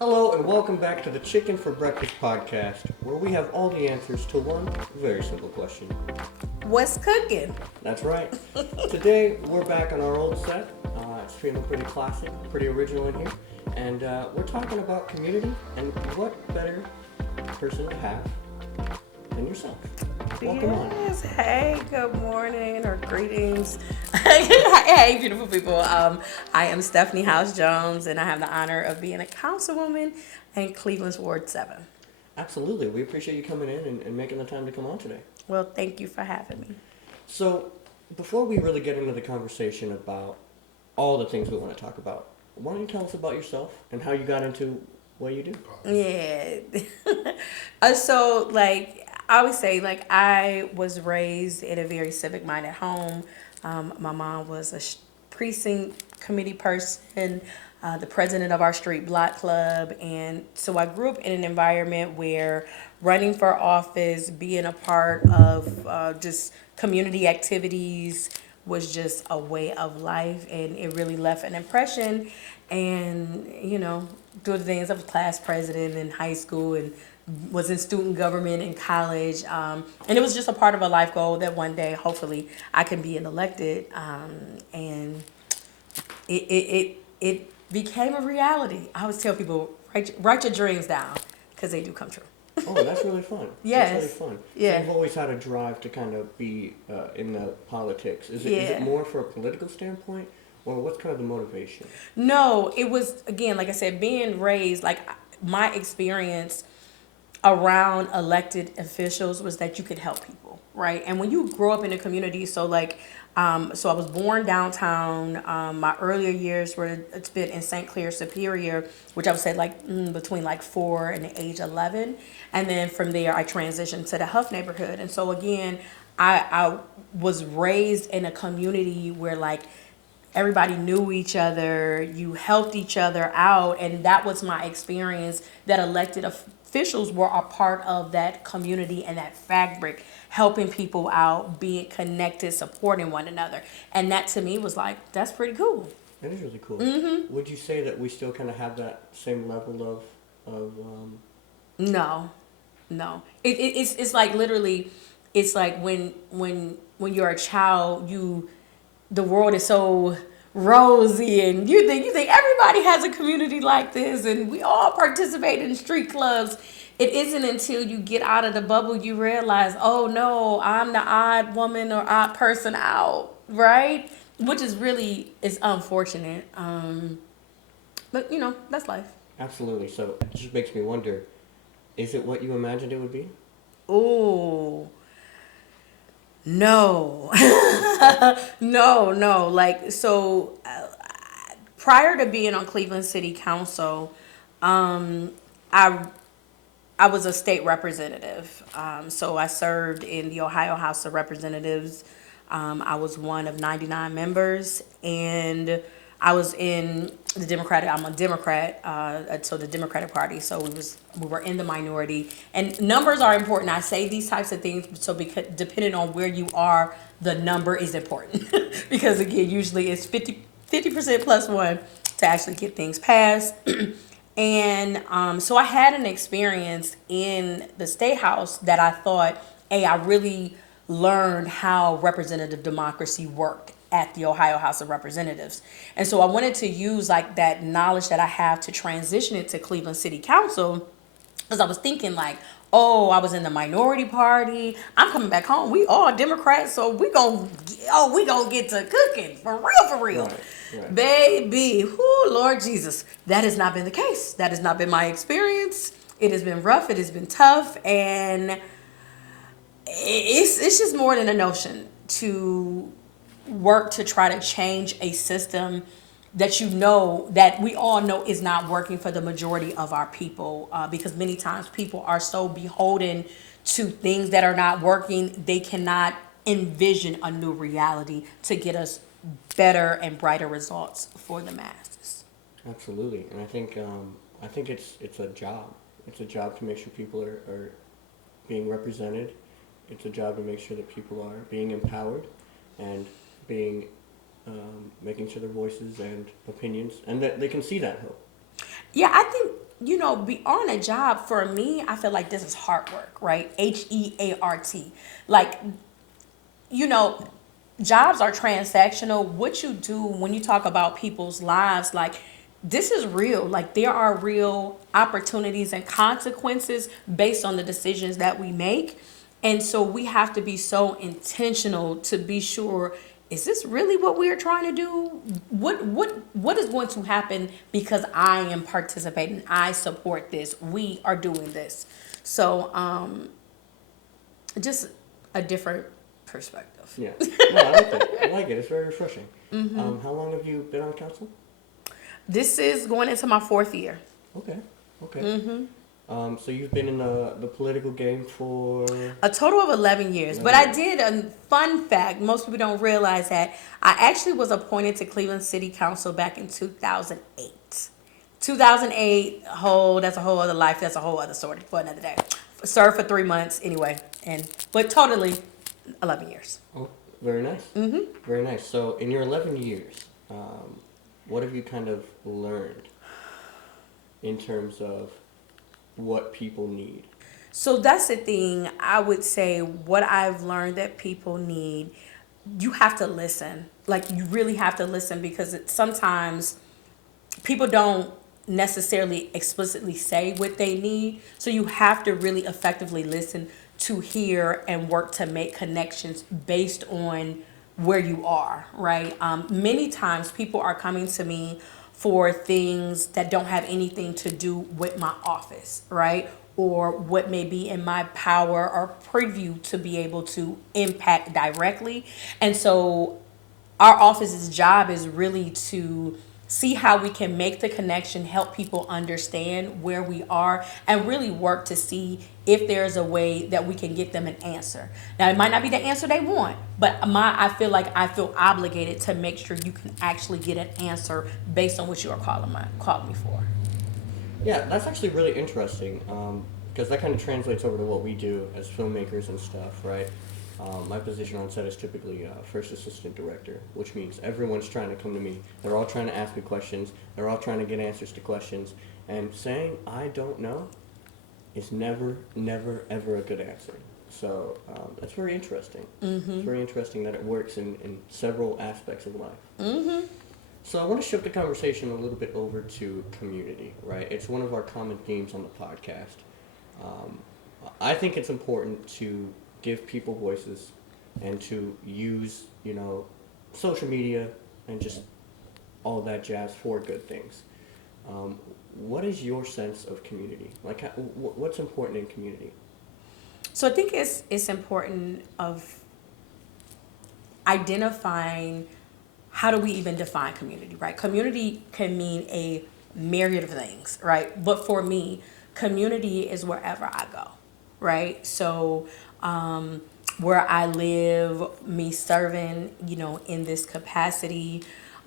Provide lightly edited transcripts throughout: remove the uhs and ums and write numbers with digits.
Hello and welcome back to the Chicken for Breakfast podcast, where we have all the answers to one very simple question. What's cooking? That's right. Today we're back on our old set. It's feeling pretty classic, pretty original in here, and we're talking about community and what better person to have than yourself. Welcome on. Yes. Hey, good morning or greetings. Hey, beautiful people. I am Stephanie House Jones, and I have the honor of being a councilwoman in Cleveland's Ward 7. Absolutely. We appreciate you coming in and making the time to come on today. Well, thank you for having me. So, before we really get into the conversation about all the things we want to talk about, why don't you tell us about yourself and how you got into what you do? Yeah. I always say, I was raised in a very civic-minded home. My mom was a precinct committee person, the president of our street block club. And so I grew up in an environment where running for office, being a part of just community activities was just a way of life. And it really left an impression. And, doing things. I was class president in high school and was in student government in college. And it was just a part of a life goal that one day, hopefully, I can be elected. And it became a reality. I always tell people, write your dreams down because they do come true. Oh, that's really fun. Yes. That's really fun. Yeah. So you've always had a drive to kind of be in the politics. Is it more for a political standpoint, or what's kind of the motivation? No, it was, again, like I said, being raised, my experience around elected officials was that you could help people, right? And when you grow up in a community, so I was born downtown. My earlier years were spent in St. Clair Superior, which I would say between 4 and the age 11. And then from there, I transitioned to the Huff neighborhood. And so again, I was raised in a community where everybody knew each other, you helped each other out, and that was my experience, that elected officials were a part of that community and that fabric, helping people out, being connected, supporting one another. And that to me was that's pretty cool. That is really cool. Mm-hmm. Would you say that we still kind of have that same level of No. It's literally, it's when you're a child, the world is so rosy and you think everybody has a community like this and we all participate in street clubs. It isn't until you get out of the bubble you realize, oh no, I'm the odd woman or odd person out, right? Which is unfortunate. But that's life. Absolutely. So it just makes me wonder, is it what you imagined it would be? Oh, no. No. Prior to being on Cleveland City Council, I was a state representative. So I served in the Ohio House of Representatives. I was one of 99 members, and I was in the Democratic. I'm a Democrat, so the Democratic Party. So we were in the minority, and numbers are important. I say these types of things so because depending on where you are, the number is important because again, usually it's 50% plus one to actually get things passed. And so I had an experience in the State House that I thought, hey, I really learned how representative democracy worked at the Ohio House of Representatives. And so I wanted to use that knowledge that I have to transition it to Cleveland City Council, because I was thinking oh, I was in the minority party. I'm coming back home. We all Democrats, so we gonna get to cooking for real. Right. Baby, whoo, Lord Jesus, that has not been the case. That has not been my experience. It has been rough. It has been tough, and it's just more than a notion to work to try to change a system that we all know is not working for the majority of our people, because many times people are so beholden to things that are not working, they cannot envision a new reality to get us better and brighter results for the masses. Absolutely, and I think it's a job. It's a job to make sure people are being represented. It's a job to make sure that people are being empowered and being making sure their voices and opinions, and that they can see that hope. Yeah, I think be on a job, for me, I feel like this is hard work, right? HEART. Like, you know, jobs are transactional. What you do when you talk about people's lives, like, this is real. Like, there are real opportunities and consequences based on the decisions that we make. And so we have to be so intentional to be sure, is this really what we are trying to do? What is going to happen because I am participating, I support this, we are doing this. So just a different perspective. Yeah. No, I like that. I like it. It's very refreshing. How long have you been on council? This is going into my 4th year. Okay. Okay. So you've been in the political game for. A total of 11 years. But I did a fun fact. Most people don't realize that I actually was appointed to Cleveland City Council back in 2008. 2008, that's a whole other life. That's a whole other story for another day. Served for 3 months anyway. But totally 11 years. Oh, very nice. Very nice. So in your 11 years, what have you kind of learned in terms of what people need? So that's the thing. I would say what I've learned that people need, you have to listen. Like, you really have to listen, because sometimes people don't necessarily explicitly say what they need. So you have to really effectively listen to hear and work to make connections based on where you are, right? Many times people are coming to me for things that don't have anything to do with my office, right? Or what may be in my power or preview to be able to impact directly. And so our office's job is really to see how we can make the connection, help people understand where we are, and really work to see if there's a way that we can get them an answer. Now, it might not be the answer they want, but I feel like I feel obligated to make sure you can actually get an answer based on what you are calling me for. Yeah, that's actually really interesting, because that kind of translates over to what we do as filmmakers and stuff, right? My position on set is typically first assistant director, which means everyone's trying to come to me. They're all trying to ask me questions. They're all trying to get answers to questions. And saying I don't know is never, ever a good answer. So that's very interesting. It's very interesting that it works in several aspects of life. So I want to shift the conversation a little bit over to community, right? It's one of our common themes on the podcast. I think it's important to give people voices and to use, social media and just all that jazz for good things. What is your sense of community? Like, what's important in community? So I think it's important of identifying, how do we even define community, right? Community can mean a myriad of things, right? But for me, community is wherever I go, right? So where I live, me serving, in this capacity,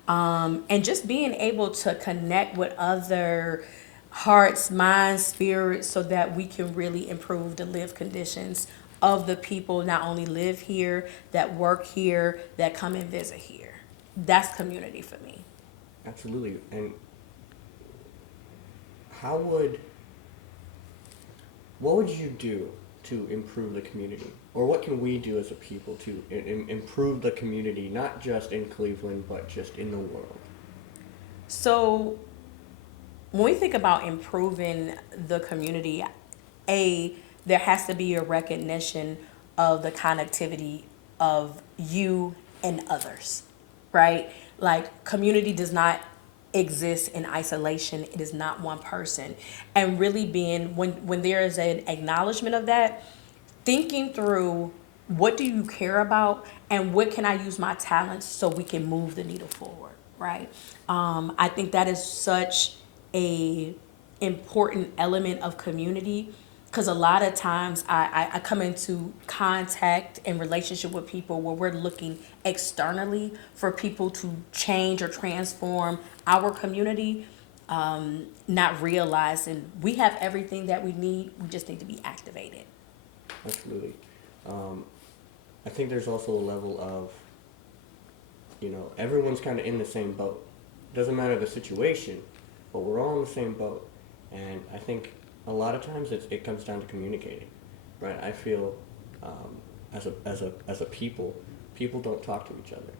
and just being able to connect with other hearts, minds, spirits, so that we can really improve the live conditions of the people not only live here, that work here, that come and visit here. That's community for me. Absolutely. And what would you do to improve the community? Or what can we do as a people to improve the community, not just in Cleveland, but just in the world? So when we think about improving the community, there has to be a recognition of the connectivity of you and others, right? Like, community does not exist in isolation. It is not one person. And really being, when there is an acknowledgement of that, thinking through, what do you care about and what can I use my talents so we can move the needle forward, right? I think that is such a important element of community, because a lot of times I come into contact and relationship with people where we're looking externally for people to change or transform our community, not realizing we have everything that we need. We just need to be activated. Absolutely. I think there's also a level of, everyone's kind of in the same boat. Doesn't matter the situation, but we're all in the same boat. And I think a lot of times it comes down to communicating, right? I feel as a people don't talk to each other.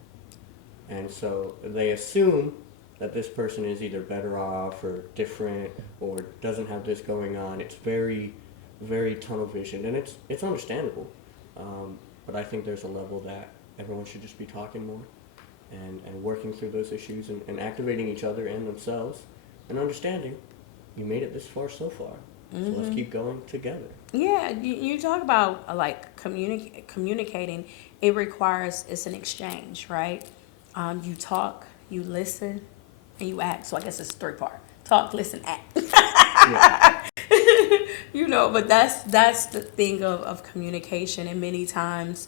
And so they assume that this person is either better off or different or doesn't have this going on. It's very, very tunnel vision, and it's understandable. But I think there's a level that everyone should just be talking more and working through those issues and activating each other and themselves and understanding you made it this far so far. So let's keep going together. Yeah, you talk about like communicating. It requires it's an exchange, right? You talk, you listen, and you act. So I guess it's three-part: talk, listen, act. Yeah. But that's the thing of communication, and many times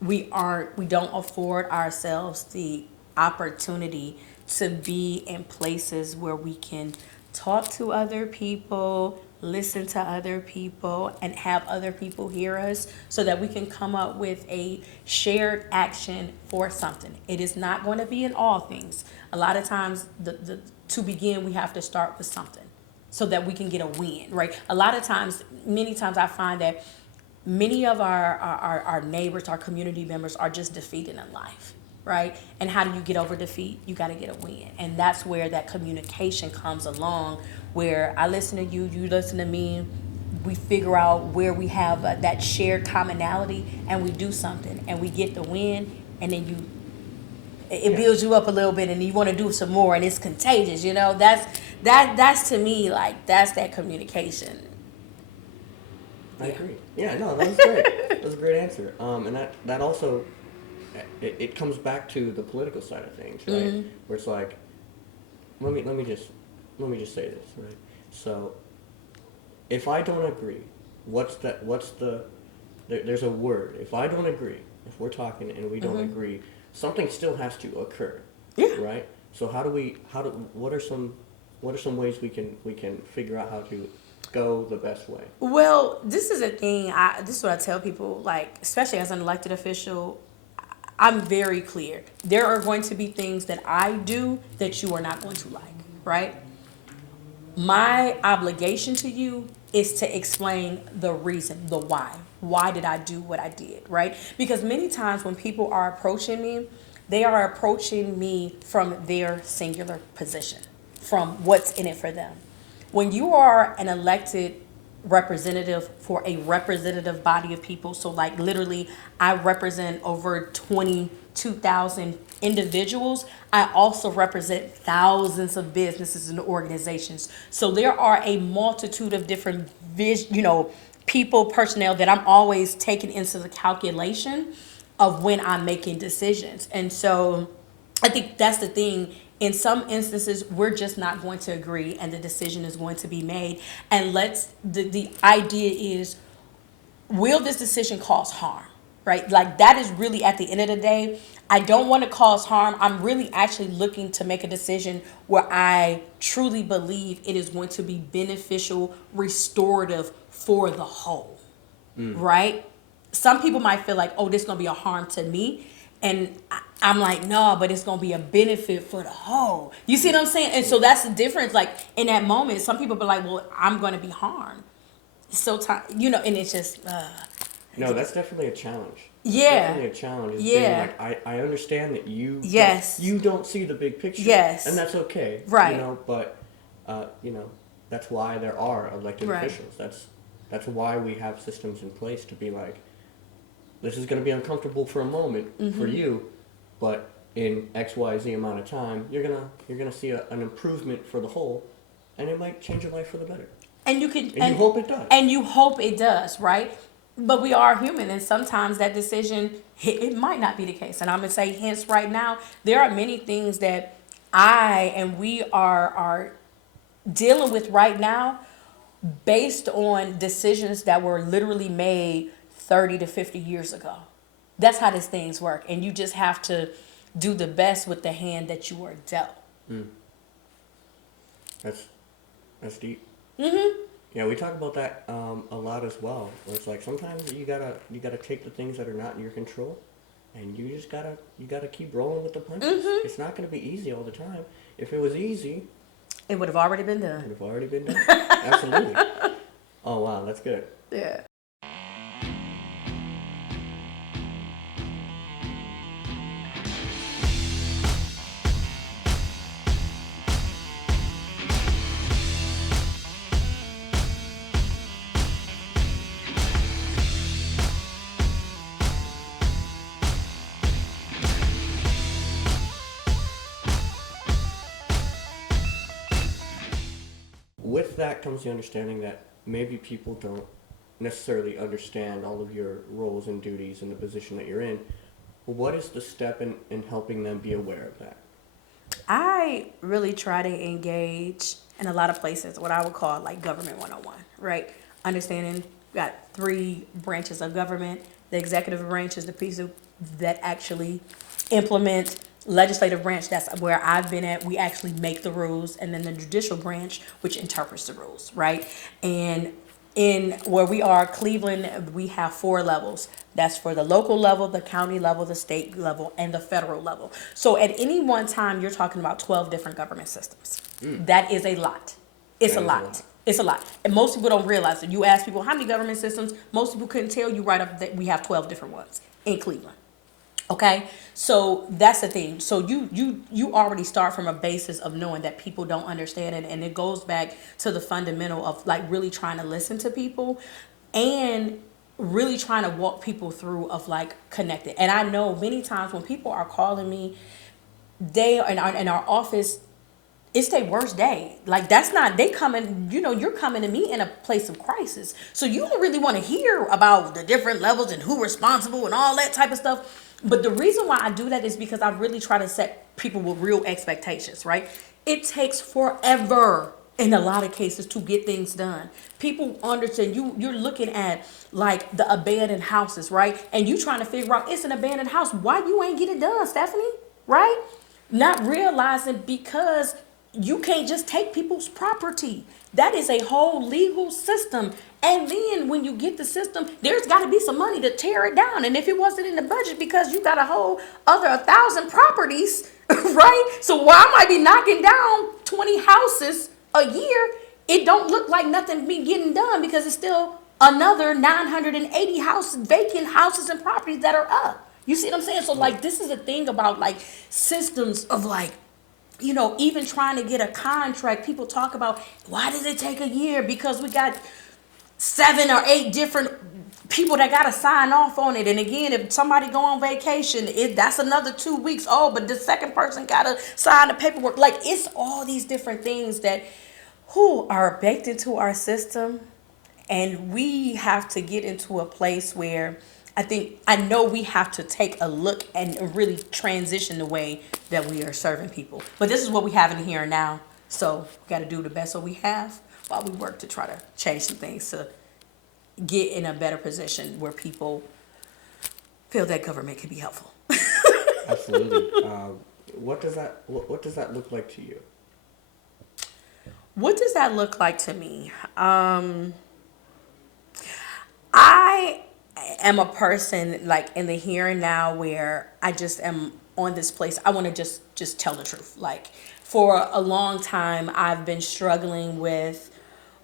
we don't afford ourselves the opportunity to be in places where we can talk to other people, listen to other people, and have other people hear us so that we can come up with a shared action for something. It is not going to be in all things. A lot of times, to begin, we have to start with something so that we can get a win, right? A lot of times, many times I find that many of our neighbors, our community members are just defeated in life, right? And how do you get over defeat? You got to get a win. And that's where that communication comes along, where I listen to you, you listen to me, we figure out where we have that shared commonality, and we do something, and we get the win, and then it builds you up a little bit, and you want to do some more, and it's contagious. That's to me, like, that's that communication. I agree. Yeah, no, that was great. That was a great answer. And that also, it comes back to the political side of things, right? Where it's like, let me just say this, right? So, if I don't agree, there's a word. If I don't agree, if we're talking and we don't agree, something still has to occur. Yeah. Right? So what are some ways we can figure out how to go the best way? Well, this is a thing. This is what I tell people, like, especially as an elected official. I'm very clear. There are going to be things that I do that you are not going to like, right? My obligation to you is to explain the reason, the why. Why did I do what I did, right? Because many times when people are approaching me, they are approaching me from their singular position, from what's in it for them. When you are an elected representative for a representative body of people, so like literally I represent over 22,000 individuals, I also represent thousands of businesses and organizations. So there are a multitude of different people, personnel that I'm always taking into the calculation of when I'm making decisions. And so I think that's the thing. In some instances, we're just not going to agree, and the decision is going to be made. And the idea is, will this decision cause harm? Right? Like, that is really, at the end of the day, I don't want to cause harm. I'm really actually looking to make a decision where I truly believe it is going to be beneficial, restorative for the whole. Right? Some people might feel like, oh, this is going to be a harm to me. And I'm like, no, but it's going to be a benefit for the whole. You see what I'm saying? And so that's the difference. Like, in that moment, some people be like, well, I'm going to be harmed. So, and it's just... No, that's definitely a challenge. Yeah. Definitely a challenge. It's Yeah. being like, I understand that you Yes. you don't see the big picture. Yes. And that's okay. Right. But that's why there are elected Right. officials. That's why we have systems in place to be like, this is going to be uncomfortable for a moment for you, but in XYZ amount of time, you're gonna see an improvement for the whole, and it might change your life for the better. And you hope it does. And you hope it does, right? But we are human, and sometimes that decision, it might not be the case. And I'm gonna say, hence, right now, there are many things that we are dealing with right now, based on decisions that were literally made 30 to 50 years ago. That's how these things work. And you just have to do the best with the hand that you are dealt. That's deep. Yeah, we talk about that a lot as well. Where it's like sometimes you gotta take the things that are not in your control, and you just gotta keep rolling with the punches. It's not gonna be easy all the time. If it was easy, It would have already been done. Would have already been done. Absolutely. Oh wow, that's good. Yeah. With that comes the understanding that maybe people don't necessarily understand all of your roles and duties and the position that you're in. What is the step in helping them be aware of that? I really try to engage in a lot of places, what I would call like government 101, right? Understanding we got three branches of government. The executive branch is the piece that actually implement. Legislative branch, that's where I've been at. We actually make the rules, and then the judicial branch, which interprets the rules, right? And in where we are, Cleveland, we have 4 levels. That's for the local level, the county level, the state level, and the federal level. So at any one time, you're talking about 12 different government systems. That is a lot. It's That a is a lot. lot. It's a lot. And most people don't realize it. You ask people how many government systems, most people couldn't tell you right up that we have 12 different ones in Cleveland. Okay, so that's the thing. So you already start from a basis of knowing that people don't understand it, and it goes back to the fundamental of like really trying to listen to people, and really trying to walk people through of like connected. And I know many times when people are calling me, they in our office, it's their worst day. Like that's not they coming, you're coming to me in a place of crisis. So you don't really want to hear about the different levels and who responsible and all that type of stuff. But the reason why I do that is because I really try to set people with real expectations, right? It takes forever in a lot of cases to get things done. People understand you're looking at like the abandoned houses, right? And you trying to figure out it's an abandoned house. Why you ain't get it done, Stephanie? Right? Not realizing because you can't just take people's property. That is a whole legal system. And then when you get the system, there's got to be some money to tear it down. And if it wasn't in the budget because you got a whole other 1,000 properties, right? So while I might be knocking down 20 houses a year, it don't look like nothing be getting done because it's still another 980 vacant houses and properties that are up. You see what I'm saying? So like this is the thing about like systems of like, even trying to get a contract, people talk about why does it take a year? Because we got 7 or 8 different people that got to sign off on it. And again, if somebody go on vacation, that's another 2 weeks. Oh, but the second person got to sign the paperwork. Like it's all these different things that are baked into our system. And we have to get into a place where I know we have to take a look and really transition the way that we are serving people. But this is what we have in here now. So we got to do the best what we have while we work to try to change some things to get in a better position where people feel that government can be helpful. Absolutely. What does that look like to you? What does that look like to me? I am a person like in the here and now where I just am on this place. I want to just tell the truth. Like for a long time, I've been struggling with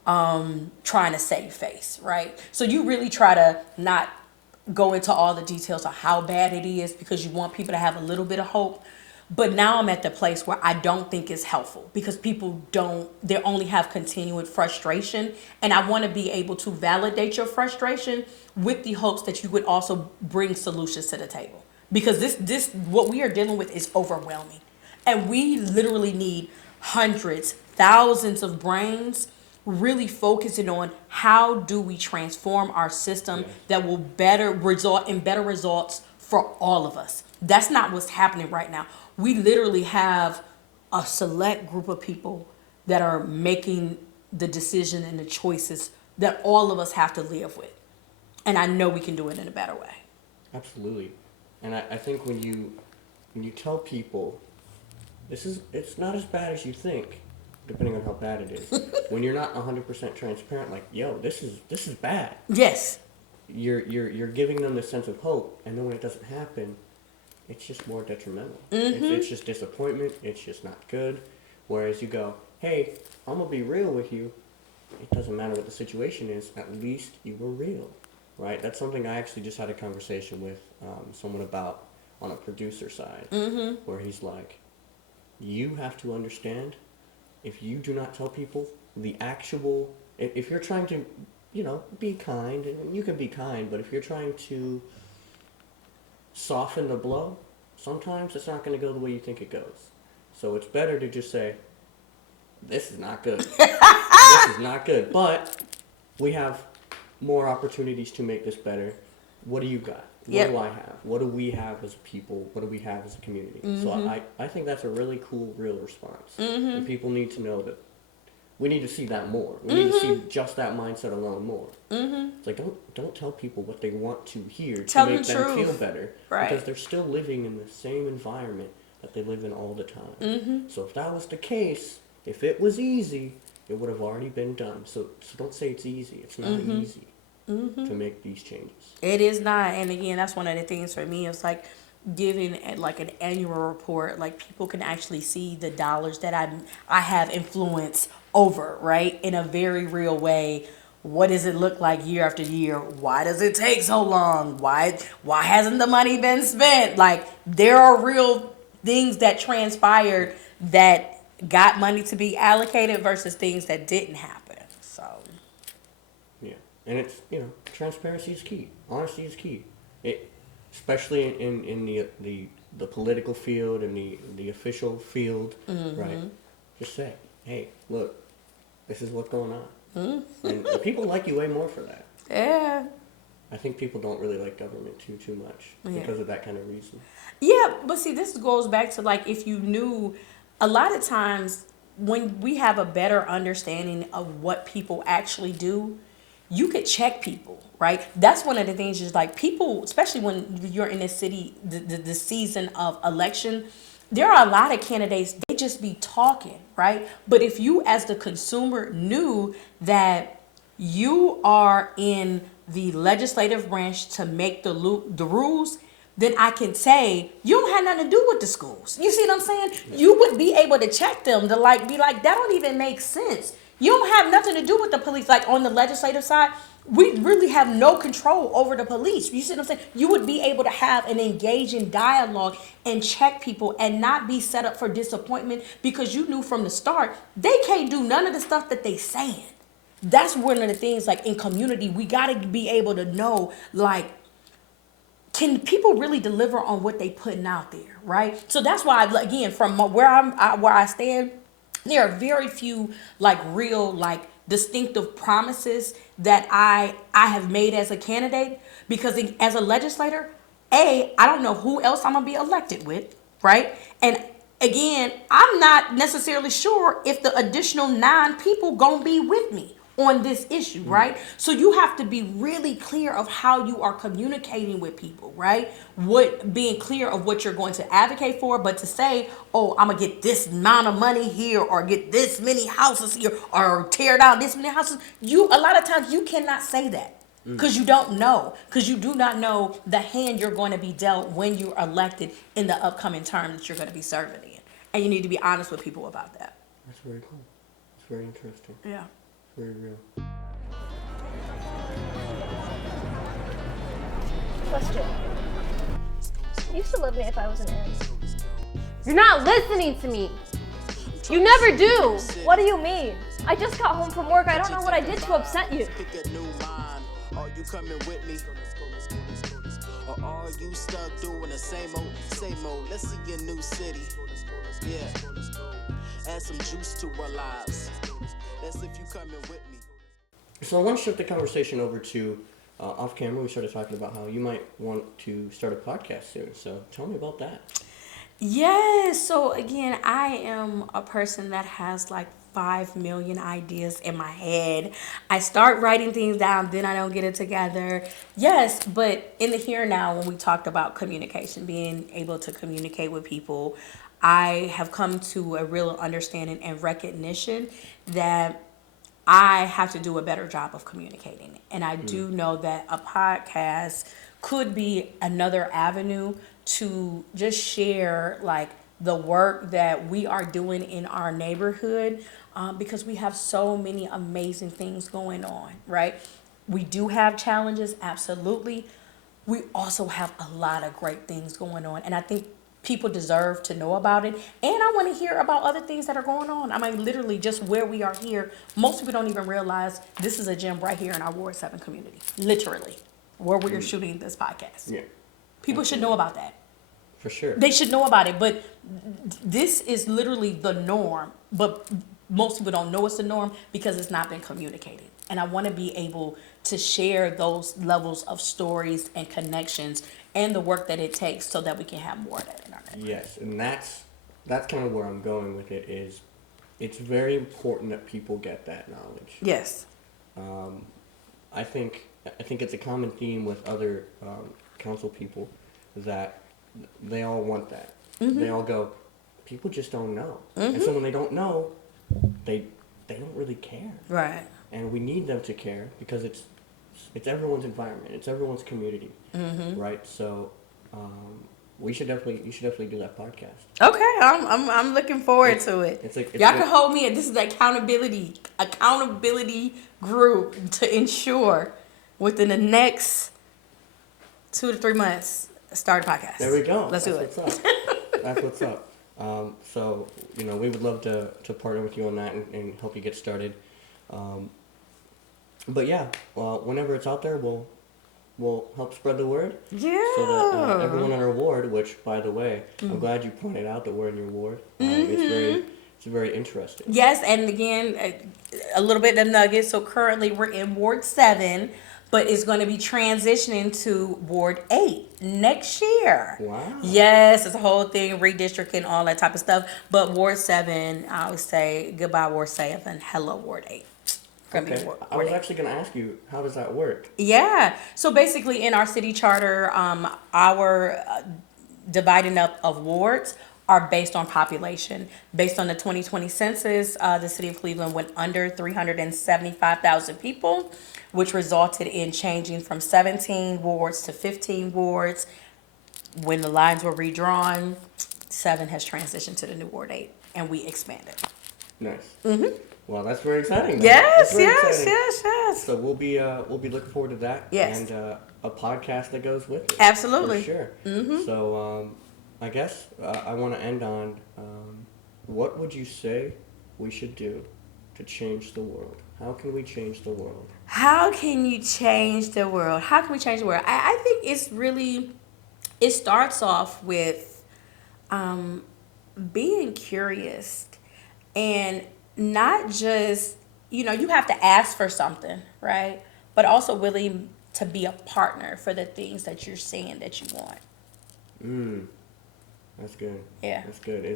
trying to save face, right? So you really try to not go into all the details of how bad it is because you want people to have a little bit of hope. But now I'm at the place where I don't think it's helpful because people they only have continued frustration. And I want to be able to validate your frustration with the hopes that you would also bring solutions to the table. Because this what we are dealing with is overwhelming. And we literally need hundreds, thousands of brains really focusing on how do we transform our system that will result in better results for all of us. That's not what's happening right now. We literally have a select group of people that are making the decision and the choices that all of us have to live with. And I know we can do it in a better way. Absolutely. And I think when you tell people it's not as bad as you think, depending on how bad it is. When you're not 100% transparent, like, yo, this is bad. Yes. You're giving them the sense of hope, and then when it doesn't happen, it's just more detrimental. It's just disappointment. It's just not good. Whereas you go, hey, I'm gonna be real with you. It doesn't matter what the situation is. At least you were real, right? That's something I actually just had a conversation with someone about on a producer side, where he's like, you have to understand, if you do not tell people the actual, if you're trying to, be kind, and you can be kind, but if you're trying to soften the blow, sometimes it's not going to go the way you think it goes. So it's better to just say, this is not good. This is not good. But we have more opportunities to make this better. What do you got? What do I have? What do we have as a people? What do we have as a community? So I think that's a really cool, real response. And people need to know that we need to see that more. We need to see just that mindset alone more. It's like, don't tell people what they want to hear to make them feel better. Right. Because they're still living in the same environment that they live in all the time. So if that was the case, if it was easy, it would have already been done. So don't say it's easy. It's not easy to make these changes. It is not. And again, that's one of the things for me. It's like giving like an annual report. Like people can actually see the dollars that I have influence over, right? In a very real way. What does it look like year after year? Why does it take so long? Why hasn't the money been spent? Like there are real things that transpired that got money to be allocated versus things that didn't happen. So yeah, and it's transparency is key. Honesty is key. Especially in the political field and the official field, right? Just say, hey, look, this is what's going on, and people like you way more for that. Yeah. I think people don't really like government too much because of that kind of reason. Yeah, but see, this goes back to like if you knew. A lot of times when we have a better understanding of what people actually do, you could check people, right? That's one of the things is like people, especially when you're in the city, the season of election, there are a lot of candidates, they just be talking, right? But if you as the consumer knew that you are in the legislative branch to make the rules, then I can say, you don't have nothing to do with the schools. You see what I'm saying? You would be able to check them to be like, that don't even make sense. You don't have nothing to do with the police. Like on the legislative side, we really have no control over the police. You see what I'm saying? You would be able to have an engaging dialogue and check people and not be set up for disappointment because you knew from the start, they can't do none of the stuff that they saying. That's one of the things like in community, we got to be able to know like, can people really deliver on what they putting out there, right? So that's why, again, from where I stand, there are very few like real like distinctive promises that I have made as a candidate because as a legislator, I don't know who else I'm gonna be elected with, right? And again, I'm not necessarily sure if the additional 9 people gonna be with me on this issue, right? So you have to be really clear of how you are communicating with people, right? Being clear of what you're going to advocate for, but to say, oh, I'm gonna get this amount of money here or get this many houses here or tear down this many houses. A lot of times you cannot say that because you don't know, because you do not know the hand you're going to be dealt when you're elected in the upcoming term that you're going to be serving in. And you need to be honest with people about that. That's very cool. It's very interesting. Yeah. Very real. Question. You used to love me if I wasn't in. You're not listening to me. You never do. What do you mean? I just got home from work. I don't know what I did to upset you. Pick a new mind. Are you coming with me? Or are you stuck doing the same old? Let's see a new city. Yeah. Add some juice to our lives. That's if you coming with me. So I want to shift the conversation over to off camera. We started talking about how you might want to start a podcast soon. So tell me about that. Yes. So again, I am a person that has like 5 million ideas in my head. I start writing things down, then I don't get it together. Yes, but in the here and now, when we talked about communication, being able to communicate with people, I have come to a real understanding and recognition that I have to do a better job of communicating. And I do know that a podcast could be another avenue to just share like the work that we are doing in our neighborhood, because we have so many amazing things going on, right? We do have challenges, absolutely. We also have a lot of great things going on. And I think people deserve to know about it. And I want to hear about other things that are going on. I mean, literally just where we are here. Most people don't even realize this is a gym right here in our Ward 7 community. Literally, where we are shooting this podcast. Yeah, People should know about that. for sure. They should know about it, but this is literally the norm. But most people don't know it's the norm because it's not been communicated. And I want to be able to share those levels of stories and connections and the work that it takes so that we can have more of that in our neighborhood. Yes, and that's kind of where I'm going with it. Is it's very important that people get that knowledge. Yes. I think it's a common theme with other council people that they all want that. They all go, people just don't know, and so when they don't know, they don't really care. Right. And we need them to care because it's everyone's environment, it's everyone's community, right? So you should definitely do that podcast. Okay, I'm looking forward to it. It's like Y'all can hold me. This is the accountability group to ensure within the next 2 to 3 months start a podcast. There we go. Let's do it. That's what's up. That's what's up. So we would love to partner with you on that and help you get started. But yeah, whenever it's out there, we'll help spread the word. Yeah. So that everyone in our ward, which by the way, I'm glad you pointed out that we're in your ward. It's very interesting. Yes, and again, a little bit of nuggets. So currently we're in Ward 7, but it's going to be transitioning to Ward 8 next year. Wow. Yes, it's a whole thing, redistricting, all that type of stuff. But Ward 7, I would say goodbye Ward 7, hello Ward 8. Okay. I was actually going to ask you, how does that work? Yeah. So basically in our city charter, our dividing up of wards are based on population. Based on the 2020 census, the city of Cleveland went under 375,000 people, which resulted in changing from 17 wards to 15 wards. When the lines were redrawn, 7 has transitioned to the new Ward 8, and we expanded. Nice. Well, that's very exciting. Yes, That's very yes, exciting. yes. So we'll be looking forward to that. Yes. And a podcast that goes with it. Absolutely. For sure. So I guess I want to end on what would you say we should do to change the world? How can we change the world? How can you change the world? How can we change the world? I think it starts off with being curious and not just, you have to ask for something, right? But also willing to be a partner for the things that you're saying that you want. That's good. Yeah. That's good.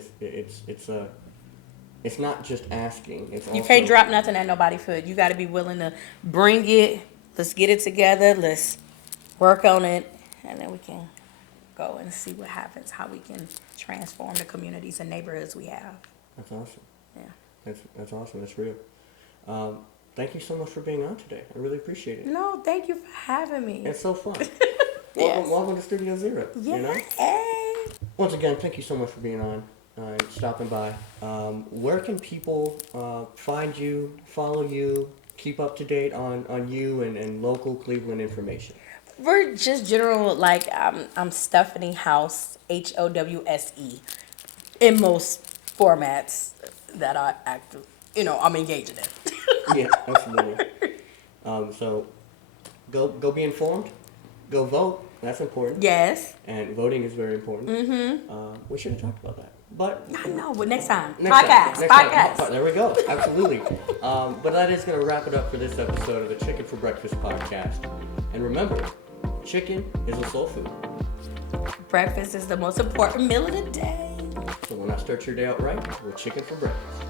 It's not just asking. It's You also, can't drop nothing at nobody's foot. You got to be willing to bring it. Let's get it together. Let's work on it. And then we can go and see what happens, how we can transform the communities and neighborhoods we have. That's awesome. Yeah. That's awesome. That's real. Thank you so much for being on today. I really appreciate it. No, thank you for having me. It's so fun. Yes. Welcome to Studio Zero. Yeah. Once again, thank you so much for being on, stopping by. Where can people find you, follow you, keep up to date on you and local Cleveland information? We're just general, I'm Stephanie House, HOWSE, in most formats that I I'm engaged in. Yeah, absolutely. So go be informed. Go vote. That's important. Yes. And voting is very important. We should have talked about that. But I know, but next time. Next Podcast. time. There we go. Absolutely. But that is going to wrap it up for this episode of the Chicken for Breakfast podcast. And remember, chicken is a soul food. Breakfast is the most important meal of the day. So why not start your day out right with chicken for breakfast?